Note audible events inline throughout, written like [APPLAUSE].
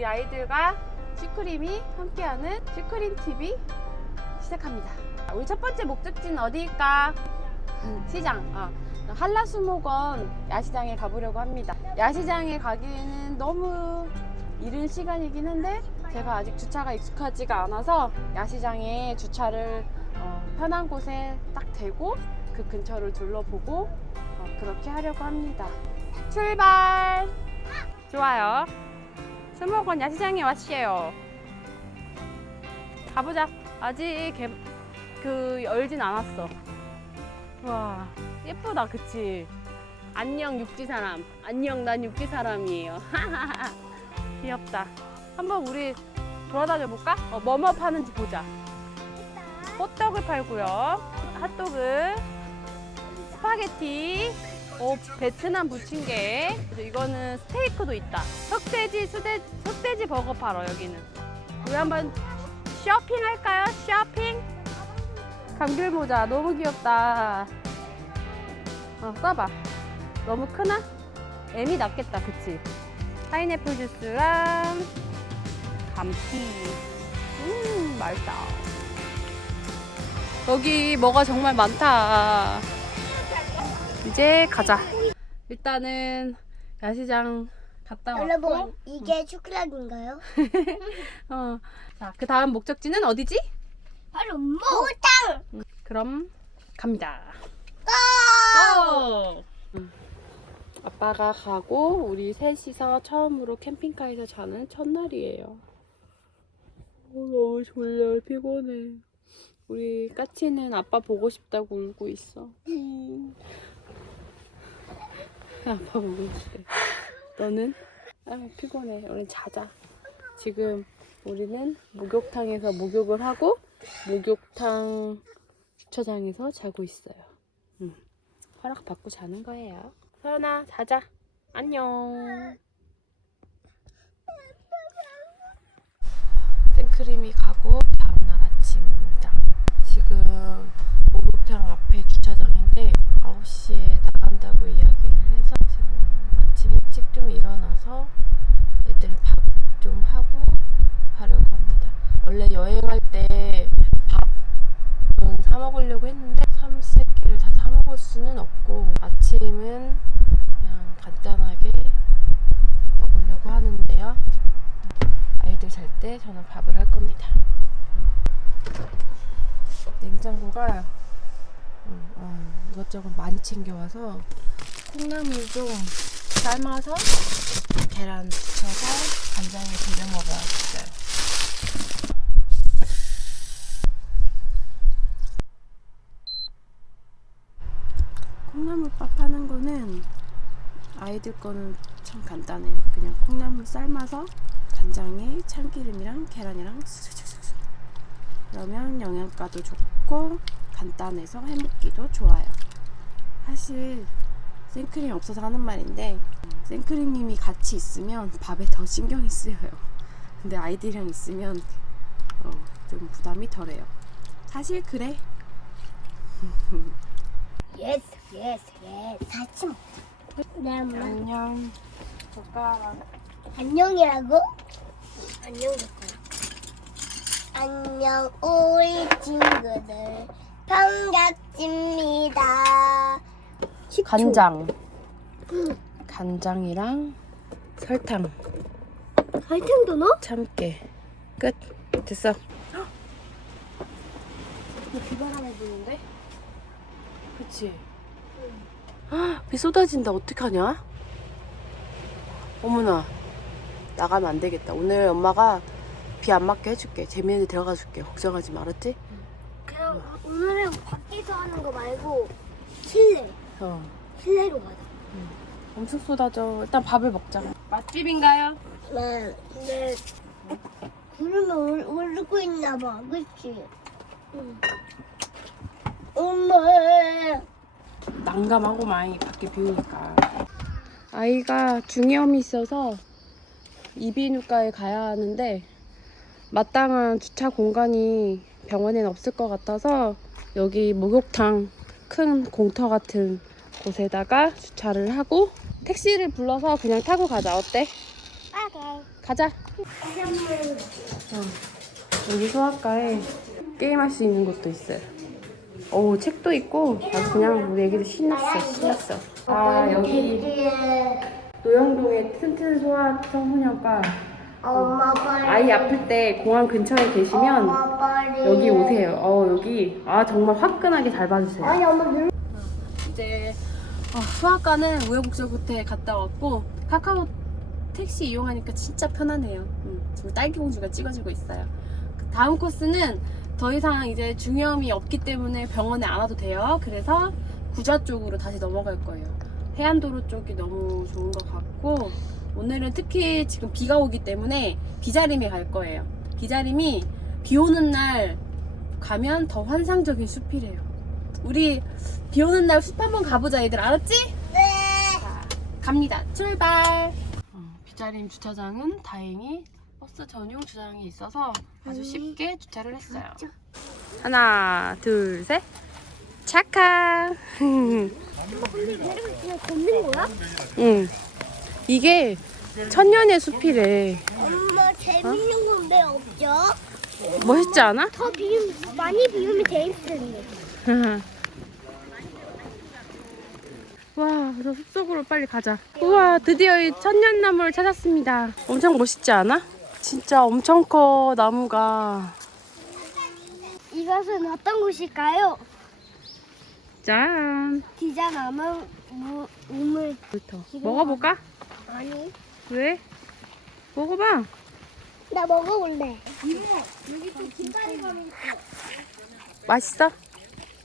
우리 아이들과 슈크림이 함께하는 슈크림 TV 시작합니다. 우리 첫 번째 목적지는 어디일까? 시장. 어. 한라수목원 야시장에 가보려고 합니다. 야시장에 가기에는 너무 이른 시간이긴 한데 제가 아직 주차가 익숙하지가 않아서 야시장에 주차를 어, 편한 곳에 딱 대고 그 근처를 둘러보고 어, 그렇게 하려고 합니다. 출발! 좋아요. 수목원 야시장에 왔어요. 가보자. 아직 개, 그 열진 않았어. 와 예쁘다, 그치? 안녕 육지 사람. 안녕 난 육지 사람이에요. 귀엽다. 한번 우리 돌아다녀 볼까? 어, 뭐뭐 파는지 보자. 호떡을 팔고요. 핫도그, 스파게티, 오, 베트남 부침개. 그리고 이거는 스테이크도 있다. 흑돼지, 수돼, 흑돼지 버거 팔어 여기는. 우리 한번 쇼핑할까요? 쇼핑? 감귤 모자 너무 귀엽다. 어, 써봐. 너무 크나? M이 낫겠다, 그치? 파인애플 주스랑 감튀. 음, 맛있다. 여기 뭐가 정말 많다. 이제 가자. 일단은 야시장 갔다 왔고. 여러분 이게 초콜릿인가요? [LAUGHS] 어, 자, 그 다음 목적지는 어디지? 바로 모탕 그럼 갑니다. 고! 음. 아빠가 가고 우리 셋이서 처음으로 캠핑카에서 자는 첫날이에요. 어, 너무 졸려 피곤해. 우리 까치는 아빠 보고 싶다고 울고 있어. 음. 아빠 보고 싶대. 너는? 아 피곤해. 우리 자자. 지금 우리는 목욕탕에서 목욕을 하고 목욕탕 주차장에서 자고 있어요. 음. 허락 받고 자는 거예요. 서연아 자자. 안녕. 생크림이 가고 다음날 아침입니다. 지금 목욕탕 앞에 주차장인데 9시에 나간다고 이야기를 해서 지금 아침 일찍 좀 일어나서 애들 밥 좀 하고 가려고 합니다. 원래 여행할 때 밥은 사 먹으려고 했는데 삼시세끼를 다 사 먹을 수는 없고 아침은 그냥 간단하게 먹으려고 하는데요. 아이들 저는 밥을 할 겁니다. 음. 냉장고가 음, 어, 이것저것 많이 챙겨와서 콩나물 좀 삶아서 계란 부쳐서 간장에 비벼 먹어야겠어요. 콩나물밥 하는 거는 아이들 거는 참 간단해요. 그냥 콩나물 삶아서 간장에 참기름이랑 계란이랑 슥슥슥슥 그러면 영양가도 좋고 간단해서 해먹기도 좋아요. 사실 생크림 없어서 하는 말인데 생크림님이 같이 있으면 밥에 더 신경이 쓰여요. 근데 아이들이랑 있으면 어, 좀 부담이 덜해요. 사실 그래. 예스 예스 예스 같이 먹자 네 엄마 안녕. 젓가락. 안녕이라고? 안녕 젓가락 안녕 우리 친구들 반갑습니다 10초. 간장. 간장이랑 설탕, 설탕도 넣어? 참깨. 끝. 됐어. 비바람이 부는데? 그치? 비 쏟아진다. 어떡하냐? 어머나. 나가면 안 되겠다. 오늘 엄마가 비 안 맞게 해줄게. 재민이 들어가 줄게. 걱정하지 말았지? 그냥 오늘은 밖에서 하는 거 말고 실내 어. 실내로 가자 엄청 쏟아져. 일단 밥을 먹자. 맛집인가요? 네, 네. 구름이 올- 오르고 있나 봐, 그치? 응. 엄마, 난감하고 많이 밖에 비 오니까. 아이가 중이염이 있어서 이비인후과에 가야 하는데 마땅한 주차 공간이 병원에는 없을 것 같아서 여기 목욕탕 큰 공터 같은 곳에다가 주차를 하고 택시를 불러서 그냥 타고 가자. 어때? 빨개. 가자. 어. 여기 소아과에 게임할 수 있는 곳도 있어요. 오 책도 있고 아주 그냥 우리 애기들 신났어 신났어. 아 여기 노영동의 튼튼 소아 청소년과 엄마 빨리. 아이 아플 때 공항 근처에 계시면 엄마 빨리. 여기 오세요. 어 여기 아 정말 화끈하게 잘 봐주세요. 아니 엄마 눌. 이제 어, 수학과는 우여곡절부터 갔다 왔고 카카오 택시 이용하니까 진짜 편하네요. 음, 지금 딸기 공주가 찍어주고 있어요. 그 다음 코스는 더 이상 이제 중이염이 없기 때문에 병원에 안 와도 돼요. 그래서 구좌 쪽으로 다시 넘어갈 거예요. 해안도로 쪽이 너무 좋은 것 같고 오늘은 특히 지금 비가 오기 때문에 비자림에 갈 거예요. 비자림이 비 오는 날 가면 더 환상적인 숲이래요. 우리 비 오는 날 숲 한번 가보자 얘들 알았지? 네. 자, 갑니다. 출발. 어, 비자림 주차장은 다행히 버스 전용 주차장이 있어서 아주 음. 쉽게 주차를 했어요. 하나, 둘, 셋. 차카. 근데 얘를 그냥 걷는 거야? 응. 이게 천년의 숲이래. 엄마 재밌는 건데 없죠? 멋있지 않아? 더 비움 많이 비우면 재밌는데. [LAUGHS] 와, 저 숲속으로 빨리 가자. 우와, 드디어 이 천년나무를 찾았습니다. 엄청 멋있지 않아? 진짜 엄청 커, 나무가. 이것은 어떤 곳일까요? 짠. 디자나무 무 우물 부터 먹어볼까? 아니 왜? 먹어봐. 나 먹어볼래. 이모 여기 또 김다리감이 있어. 맛있어?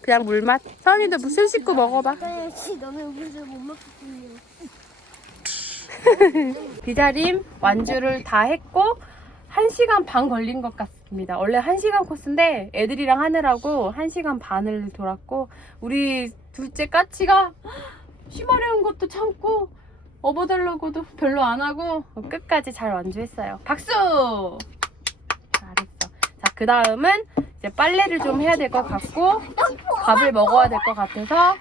그냥 물맛? 서은이도 무술 씻고 먹어봐. 그래야지 너는 여기서 못 먹겠군요. [LAUGHS] 비자림 완주를 다 했고 1시간 반 걸린 것 같 습니다. 원래 1시간 코스인데 애들이랑 하느라고 1시간 반을 돌았고 우리 둘째 까치가 쉬마려운 것도 참고 업어달라고도 별로 안 하고 끝까지 잘 완주했어요. 박수! 잘했어. 자, 그 다음은 이제 빨래를 좀 해야 될 것 같고 밥을 먹어야 될 것 같아서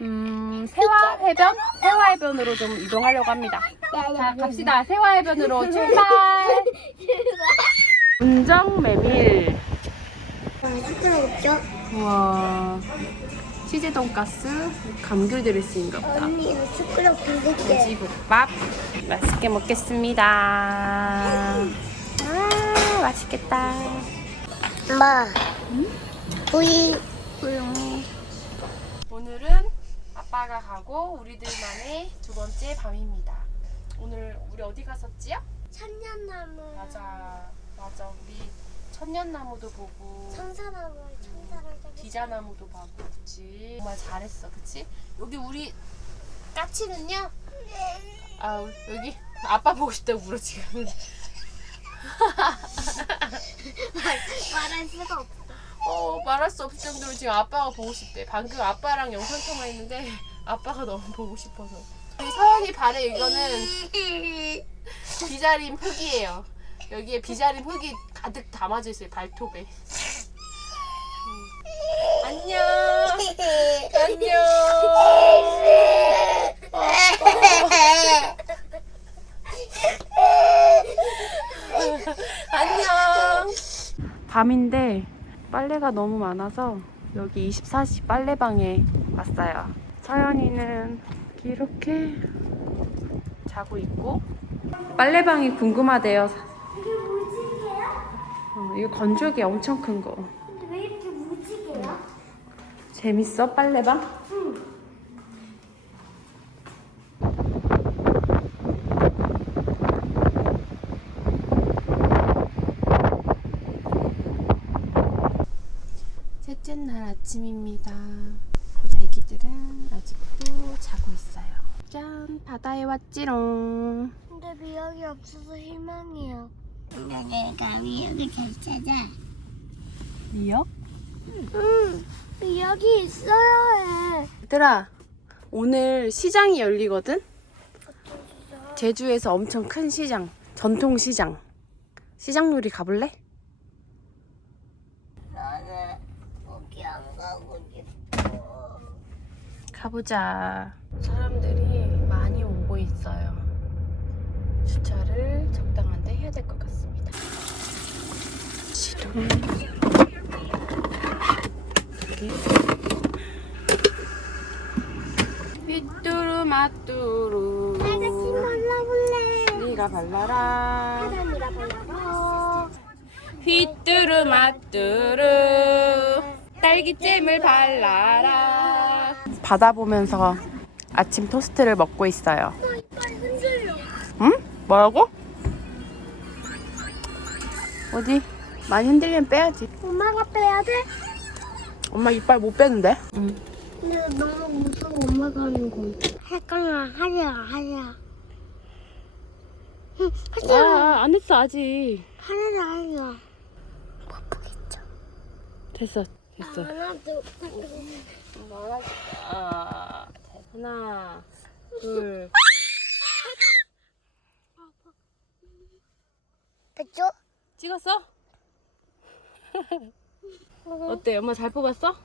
음, 세화해변? 세화해변으로 좀 이동하려고 합니다. 자, 갑시다. 세화해변으로 출발! 운정 메밀. 우와. 치즈 돈가스, 감귤 드레싱인가 보다. 언니 시끄럽게 늦게. 돼지국밥. 맛있게 먹겠습니다. 아, 맛있겠다. 엄마. 우리 조용히. 오늘은 아빠가 가고 우리들만의 두 번째 밤입니다. 오늘 우리 어디 갔었지요? 천년나무. 맞아, 맞아. 우리 천년나무도 보고 천사나무 천사를 저기. 기자나무도 보고, 그치? 정말 잘했어, 그치? 여기 우리 까치는요? 아 여기 아빠 보고 싶다 고 울어 지금. [LAUGHS] 말할 수가 없어. 어 말할 수 없을 정도로 지금 아빠가 보고 싶대. 방금 아빠랑 영상 통화했는데 아빠가 너무 보고 싶어서. 우리 서연이 발에 이거는 [LAUGHS] 비자림 흙이에요. 여기에 비자림 흙이 가득 담아져 있어요 발톱에. 음. 안녕. 안녕. 어, 안녕. 밤인데 빨래가 너무 많아서 여기 24시 빨래방에 왔어요. 서연이는 이렇게 자고 있고 빨래방이 궁금하대요. 어, 이거 건조기 엄청 큰 거. 근데 왜 이렇게 무지개야? 재밌어 빨래방? 응. 셋째 날 아침입니다. 우리 아기들은 아직도 자고 있어요. 짠 바다에 왔지롱. 근데 미역이 없어서 실망이야. 근 데 내가 미역을 잘 찾아. 미역? 응. 미역이 있어야 해. 얘들아 오늘 시장이 열리거든? 제주에서 엄청 큰 시장 전통 시장 시장놀이 가볼래? 나는 거기 안 가고 싶어. 가보자 사람들이 많이 오고 있어요 주차를 적당히 시동. 삐뚜루 마뚜루. 아가씨 발라볼래. 네가 발라라. 사람이라 발라봐. 휘뚜루 마뚜루 딸기잼을 발라라 바다 보면서 아침 토스트를 먹고 있어요. 응? 뭐라고? 어디? 많이 흔들리면 빼야지 엄마가 빼야 돼? 엄마 이빨 못 빼는데? 응 근데 너무 무서워 엄마가 하는 거. 할거야 하냐 하냐. 응, 하냐 아, 안 했어 아직 하냐 하냐. 바쁘겠죠. 됐어 됐어 하나 둘 아, 하나 둘 됐죠? 찍었어? 어때? 엄마 잘 뽑았어?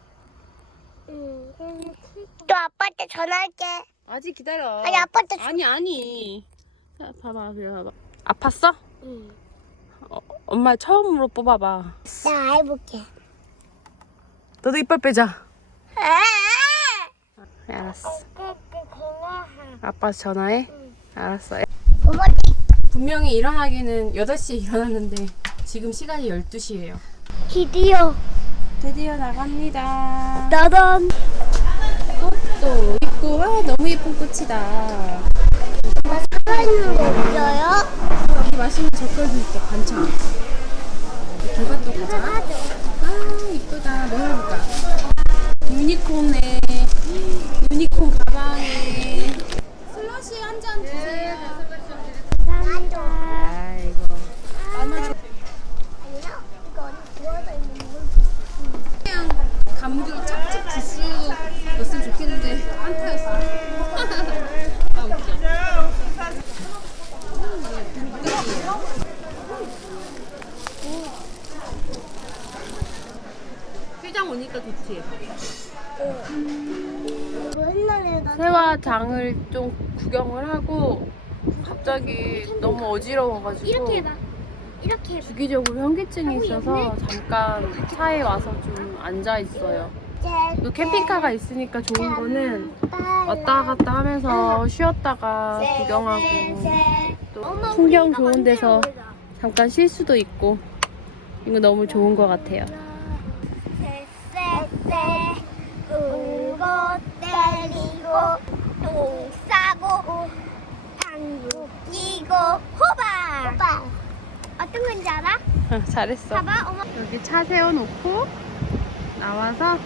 응. 또 아빠한테 전화할게. 아직 기다려. 아니 아빠한테 전- 아니 아니. 자, 봐봐, 여기 봐봐. 아팠어? 응. 어, 엄마 처음으로 뽑아봐. 나 해볼게. 너도 이빨 빼자. 아! 네, 알았어. 끄끄 고마워. 아빠 전화해. 응. 알았어. 엄마 분명히 일어나기는 8시에 일어났는데 지금 시간이 12시예요. 드디어 드디어 나갑니다. 나던 꽃도 있고 와 너무 예쁜 꽃이다. 살아있는 거 없어요? 여기 맛있는 젓갈도 있다. 반찬. 또 가자. 하죠. 아 이쁘다 뭐 해볼까 유니콘에 유니콘 가방에 슬러시 한 잔 주세요 나도. 아이고. 이거 어디 부어져 있는 거. 그냥 감귤 짝짝 주스 넣었으면 한타였어 아 웃겨 시장 오니까 좋지 나 세화장을 좀 구경을 하고 갑자기 너무 어지러워가지고 이렇게 해봐. 이렇게 해봐. 주기적으로 현기증이 있어서 잠깐 차에 와서 좀 앉아 있어요. 또 캠핑카가 있으니까 좋은 거는 왔다 갔다 하면서 쉬었다가 구경하고 또 풍경 좋은 데서 잠깐 쉴 수도 있고 이거 너무 좋은 것 같아요. 어떤 건지 알아? [LAUGHS] 잘했어. 봐봐 여기 차 세워놓고 나와서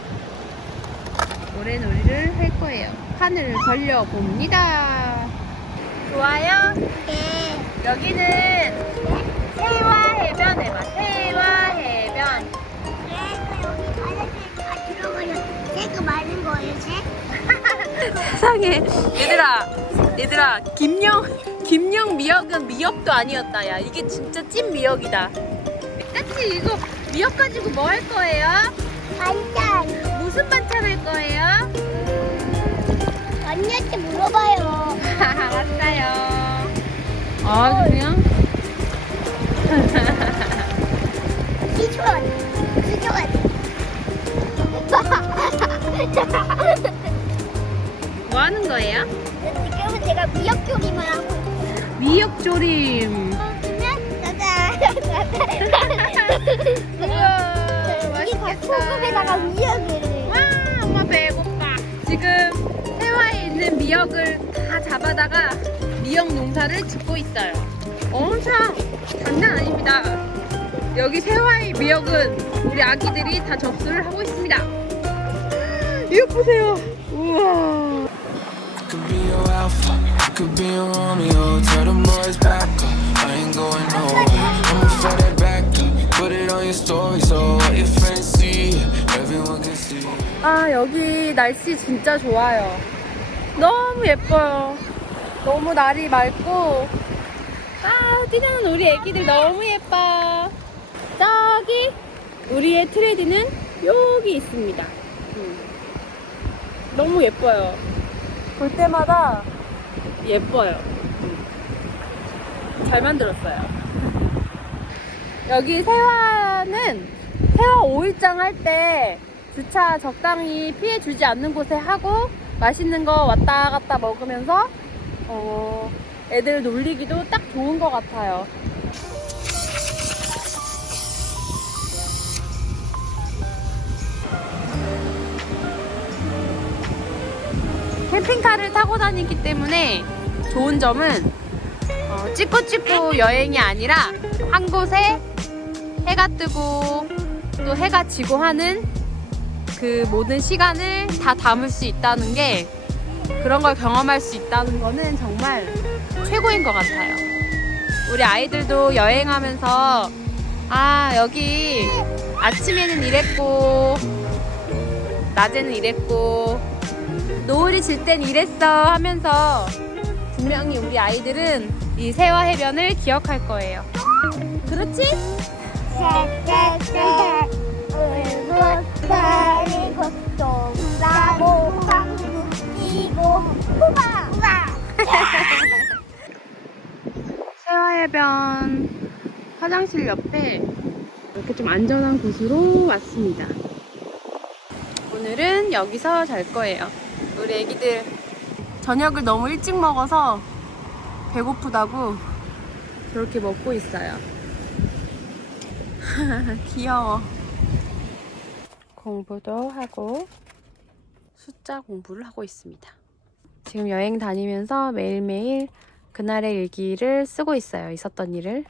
노래놀이를 할 거예요. 판을 벌려 봅니다. 좋아요. 네 여기는 봐. 세화 해변. 바닥에 다 들어가면 새가 많은 거예요 새? 세상에 얘들아 얘들아 김영 김영 미역은 미역도 아니었다 야 이게 진짜 찐 미역이다 그치 이거 미역 가지고 뭐 할 거예요? 반찬 무슨 반찬 할 거예요? 언니한테 물어봐요. [LAUGHS] 알았어요. 아주 그냥? [LAUGHS] 시초원 시초원 [LAUGHS] 뭐 하는 거예요? 지금은 제가 미역 조림을 하고 있어요. 미역조림. 짜잔. 우와 이거 소금에다가 미역을 미역을 다 잡아다가 미역 농사를 짓고 있어요 엄청 장난 아닙니다 여기 세화의 미역은 우리 아기들이 다 접수를 하고 있습니다 이거 보세요 우와. 아 여기 날씨 진짜 좋아요 너무 예뻐요. 너무 날이 맑고. 아 뛰는 우리 애기들 너무 예뻐. 저기 우리의 트레디는 여기 있습니다. 음. 너무 예뻐요. 볼 때마다 예뻐요. 음. 잘 만들었어요. 여기 세화 주차는 세화 5일장 할 때 주차 적당히 피해 주지 않는 곳에 하고 맛있는 거 왔다 갔다 먹으면서 어, 애들 놀리기도 딱 좋은 것 같아요. 캠핑카를 타고 다니기 때문에 좋은 점은 어, 찍고 여행이 아니라 한 곳에 해가 뜨고 또 해가 지고 하는 그 모든 시간을 다 담을 수 있다는 게 그런 걸 경험할 수 있다는 거는 정말 최고인 것 같아요. 우리 아이들도 여행하면서 아 여기 아침에는 이랬고 낮에는 이랬고 노을이 질 땐 이랬어 하면서 분명히 우리 아이들은 이 새와 해변을 기억할 거예요. 그렇지? 고 후바 후바 세화해변 화장실 옆에 이렇게 좀 안전한 곳으로 왔습니다. 오늘은 여기서 잘 거예요. 우리 애기들 저녁을 너무 일찍 먹어서 배고프다고 저렇게 먹고 있어요. [LAUGHS] 귀여워. 공부도 하고 숫자 공부를 하고 있습니다. 지금 여행 다니면서 매일매일 그날의 일기를 쓰고 있어요. 있었던 일을.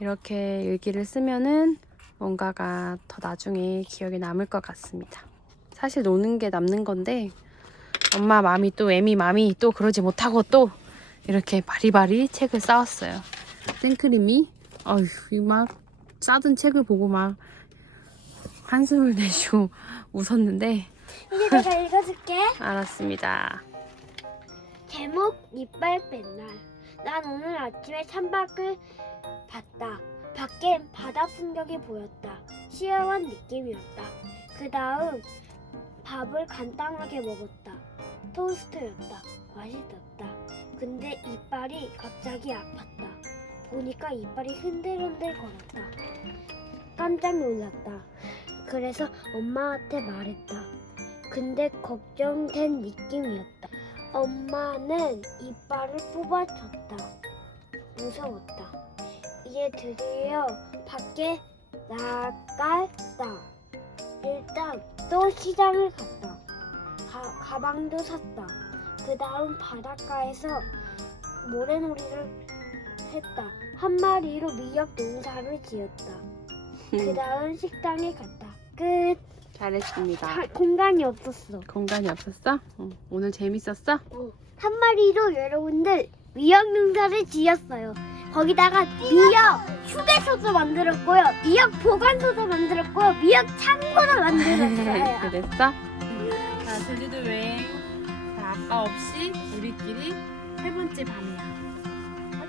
이렇게 일기를 쓰면은 뭔가가 더 나중에 기억에 남을 것 같습니다. 사실 노는 게 남는 건데 엄마 마음이 또 애미 마음이 또 그러지 못하고 또 이렇게 바리바리 책을 쌓았어요. 생크림이 어휴 이막 싸든 책을 보고 막 한숨을 [LAUGHS] 내쉬고 웃었는데 이제 내가 읽어줄게 [LAUGHS] 알았습니다. 제목 이빨 뺀 날. 난 오늘 아침에 창밖을 봤다. 밖엔 바다 풍경이 보였다. 시원한 느낌이었다. 그 다음 밥을 간단하게 먹었다. 토스트였다. 맛있었다. 근데 이빨이 갑자기 아팠다. 보니까 이빨이 흔들흔들 거렸다. 깜짝 놀랐다. 그래서 엄마한테 말했다. 근데 걱정된 느낌이었다. 엄마는 이빨을 뽑아줬다. 무서웠다. 이제 드디어 밖에 나갔다. 일단 또 시장을 갔다. 가, 가방도 샀다. 그 다음 바닷가에서 모래놀이를 했다. 한 마리로 미역 농사를 지었다. 그 [LAUGHS] 다음 식당에 갔다. 끝. 잘했습니다. 하- 공간이 없었어. 공간이 없었어? 응. 오늘 재밌었어? 어, 한 마리로 여러분들 미역 농사를 지었어요. 거기다가 미역 휴게소도 만들었고요. 미역 보관소도 만들었고요. 미역 창고도 만들었어요. [LAUGHS] 그랬어? 자, 제주도 여행. 자, 아빠 없이 우리끼리 세 번째 밤이야.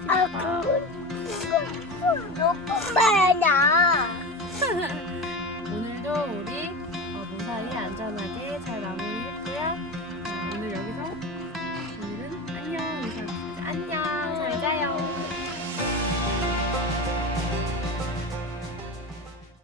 아, 아빠. 그건 조금만이야. 오늘도 우리 안전하게 잘 마무리